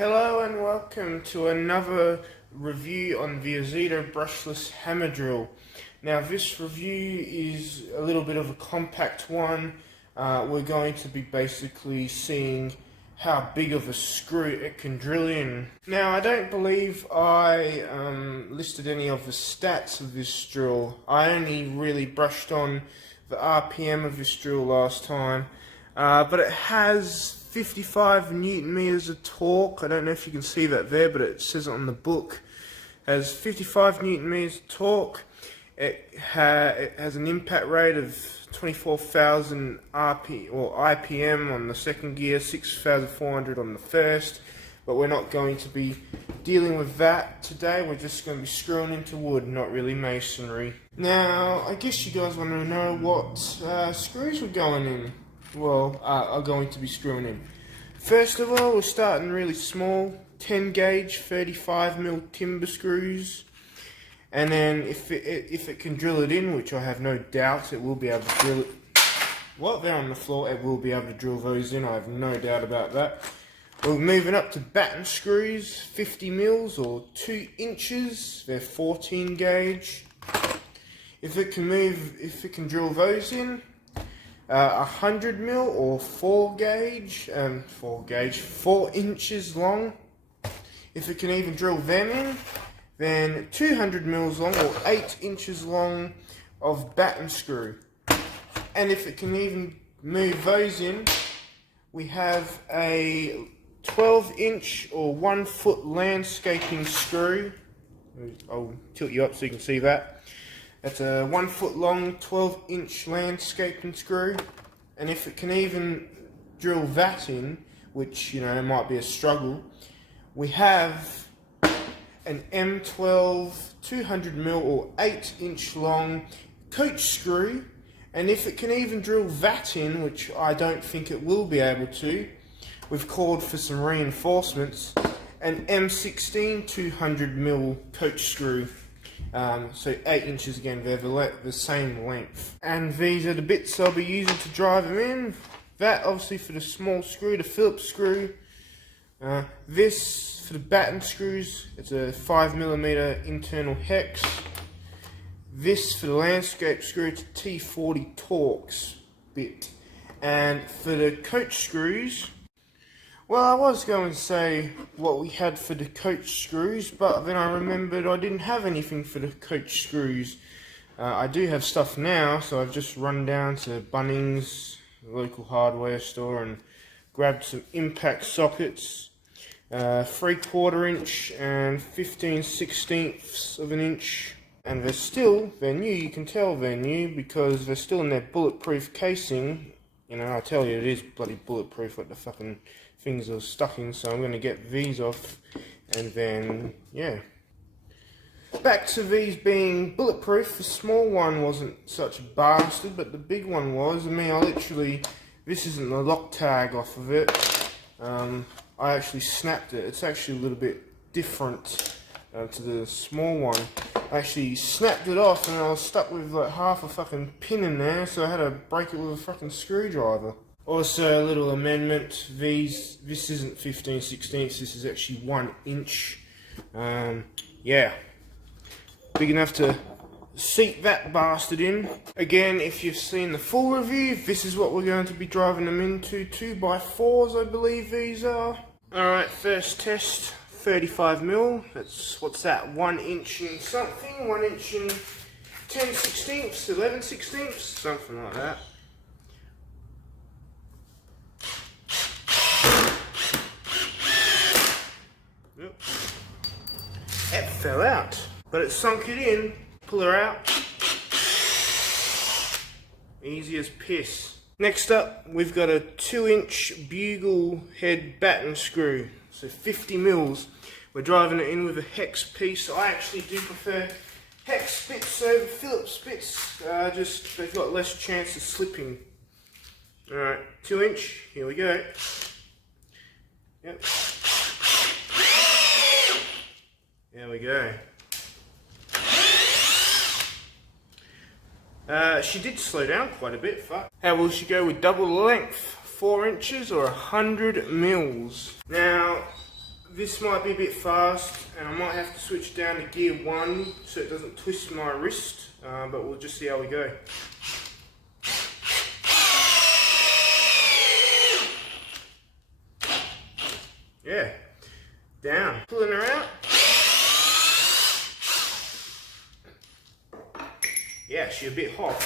Hello and welcome to another review on the Ozito Brushless hammer drill. Now this review is a little bit of a compact one. We're going to be basically seeing how big of a screw it can drill in. Now I don't believe I listed any of the stats of this drill. I only really brushed on the RPM of this drill last time, but it has 55 Newton meters of torque. I don't know if you can see that there, but it says it on the book. It has 55 Newton meters of torque. It has an impact rate of 24,000 IPM on the second gear, 6,400 on the first. But we're not going to be dealing with that today. We're just going to be screwing into wood, not really masonry. Now, I guess you guys want to know what screws we're going in. Well, are going to be screwing in. First of all, we're starting really small, 10 gauge 35mm timber screws, and then if it can drill it in, which I have no doubt it will be able to drill it. Well, they're on the floor, it will be able to drill those in, I have no doubt about that. We're moving up to batten screws, 50mm or 2 inches, they're 14 gauge. If it can drill those in, 100mm or 4 inches long. If it can even drill them in, then 200mm long or 8 inches long of batten screw. And if it can even move those in, we have a 12-inch or 1 foot landscaping screw. I'll tilt you up so you can see that. That's a 1 foot long 12-inch landscaping screw, and if it can even drill that in, which might be a struggle, we have an M12 200mm or 8-inch long coach screw, and if it can even drill that in, which I don't think it will be able to, we've called for some reinforcements, an M16 200mm coach screw. So 8 inches again, they're the same length. And these are the bits I'll be using to drive them in. That obviously for the small screw, the Phillips screw. This for the batten screws, it's a 5mm internal hex. This for the landscape screw, it's a T40 Torx bit. And for the coach screws, well, I was going to say what we had for the coach screws, but then I remembered I didn't have anything for the coach screws. I do have stuff now, so I've just run down to Bunnings, the local hardware store, and grabbed some impact sockets, 3/4 inch and 15/16 of an inch. And they're new, you can tell they're new because they're still in their bulletproof casing. I tell you, it is bloody bulletproof what the fucking things are stuck in, so I'm going to get these off, and then, yeah. Back to these being bulletproof. The small one wasn't such a bastard, but the big one was. This isn't the lock tag off of it. I actually snapped it. It's actually a little bit different to the small one. I actually snapped it off, and I was stuck with like half a fucking pin in there, so I had to break it with a fucking screwdriver. Also, a little amendment, this isn't 15/16, this is actually 1 inch. Yeah, big enough to seat that bastard in. Again, if you've seen the full review, this is what we're going to be driving them into, 2x4s I believe these are. Alright, first test, 35mm, what's that, 1 inch in something, 1 inch in 10/16, 11/16, something like that. It fell out, but it sunk it in. Pull her out. Easy as piss. Next up, we've got a 2-inch bugle head batten screw, so 50mm. We're driving it in with a hex piece. I actually do prefer hex bits over Phillips bits. They've got less chance of slipping. Alright, 2-inch. Here we go. Yep. There we go. She did slow down quite a bit, fuck. How will she go with double length? 4 inches or 100 mils? Now, this might be a bit fast, and I might have to switch down to gear 1 so it doesn't twist my wrist, but we'll just see how we go. Yeah, down. Pulling her out. Yeah, she's a bit hot.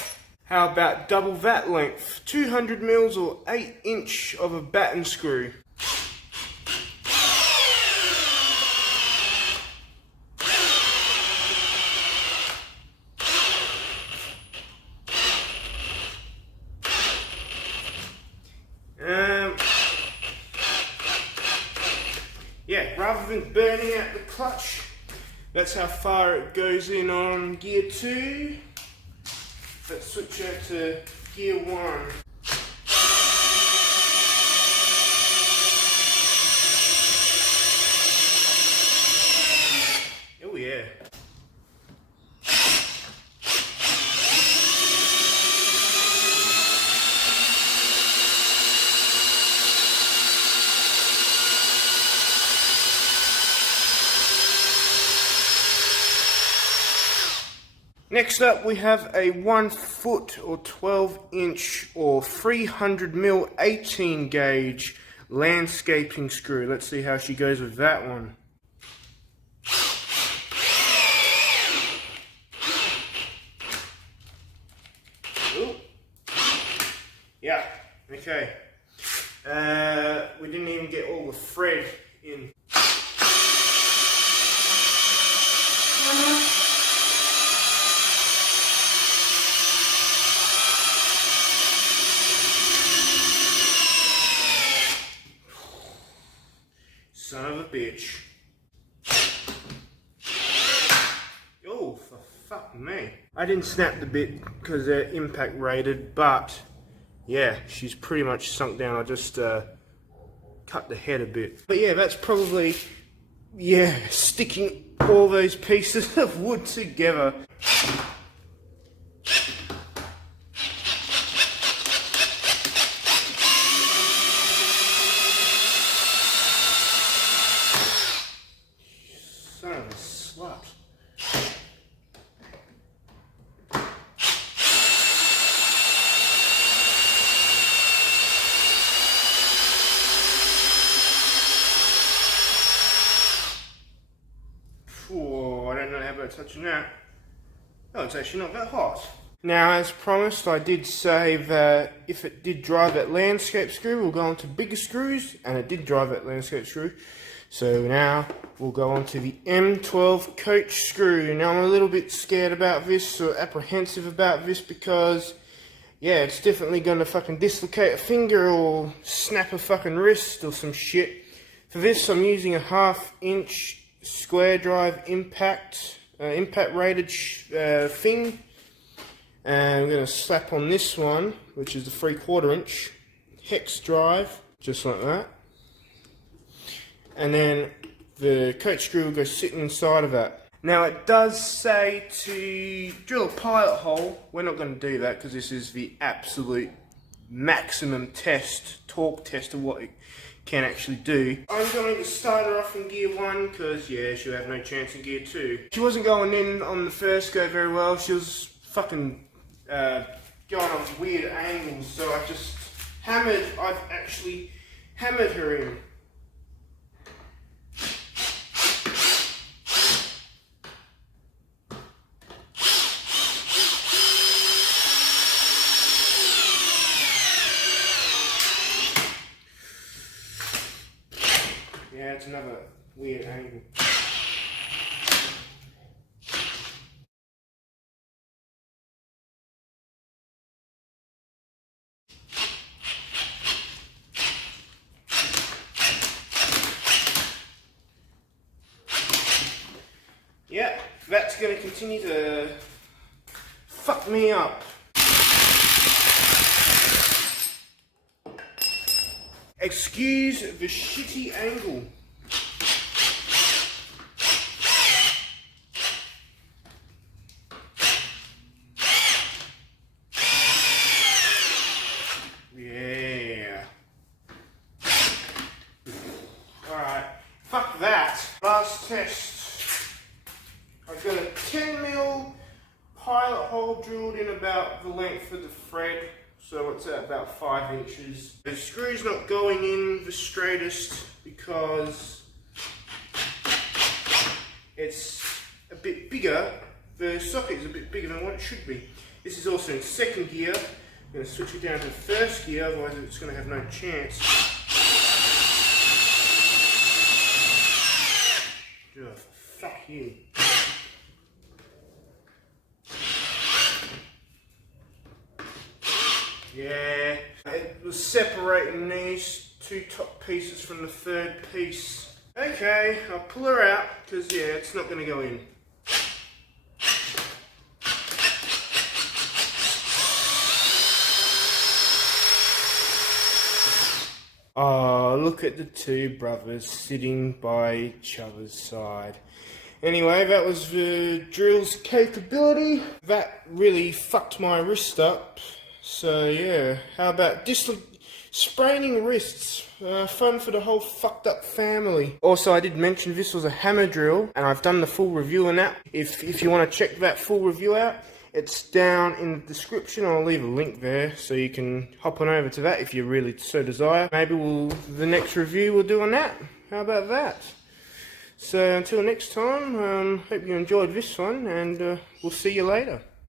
How about double that length? 200 mils or 8 inch of a batten screw. Yeah, rather than burning out the clutch, that's how far it goes in on gear 2. Let's switch out to gear 1. Oh yeah. Next up we have a 1 foot or 12 inch or 300 mil 18 gauge landscaping screw. Let's see how she goes with that one. Ooh. Yeah, okay. We didn't even get all the thread in. Son of a bitch. Oh, for fuck me. I didn't snap the bit because they're impact rated, but yeah, she's pretty much sunk down. I just cut the head a bit. But yeah, that's probably, yeah, sticking all those pieces of wood together. Son of a slut. Oh, I don't know how about touching that. Oh, it's actually not that hot. Now, as promised, I did say that if it did drive that landscape screw, we'll go on to bigger screws, and it did drive that landscape screw. So now we'll go on to the M12 coach screw. Now I'm a little bit scared about this, or apprehensive about this, because yeah, it's definitely going to fucking dislocate a finger or snap a fucking wrist or some shit. For this I'm using a 1/2 inch square drive impact rated thing, and I'm going to slap on this one, which is the 3/4 inch hex drive, just like that. And then the coach screw will go sitting inside of that. Now it does say to drill a pilot hole. We're not going to do that because this is the absolute maximum test, torque test of what it can actually do. I'm going to start her off in gear 1 because yeah, she'll have no chance in gear 2. She wasn't going in on the first go very well. She was fucking going on weird angles, so I've actually hammered her in. Yeah, it's another weird angle. Yeah, that's going to continue to fuck me up. Excuse the shitty angle. Yeah. Alright, fuck that. last test. I've got a 10mm pilot hole drilled in about the length of the thread, so it's at about 5 inches. The screw's not going in the straightest because it's a bit bigger. The socket is a bit bigger than what it should be. This is also in second gear. I'm going to switch it down to first gear, otherwise it's going to have no chance. Oh, fuck you. Yeah, it was separating these two top pieces from the third piece. Okay, I'll pull her out because yeah, it's not going to go in. Oh, look at the two brothers sitting by each other's side. Anyway, that was the drill's capability. That really fucked my wrist up. So yeah, how about spraining wrists? Fun for the whole fucked up family. Also, I did mention this was a hammer drill, and I've done the full review on that. If you want to check that full review out, it's down in the description. I'll leave a link there so you can hop on over to that if you really so desire. Maybe the next review we'll do on that. How about that? So until next time, hope you enjoyed this one, and we'll see you later.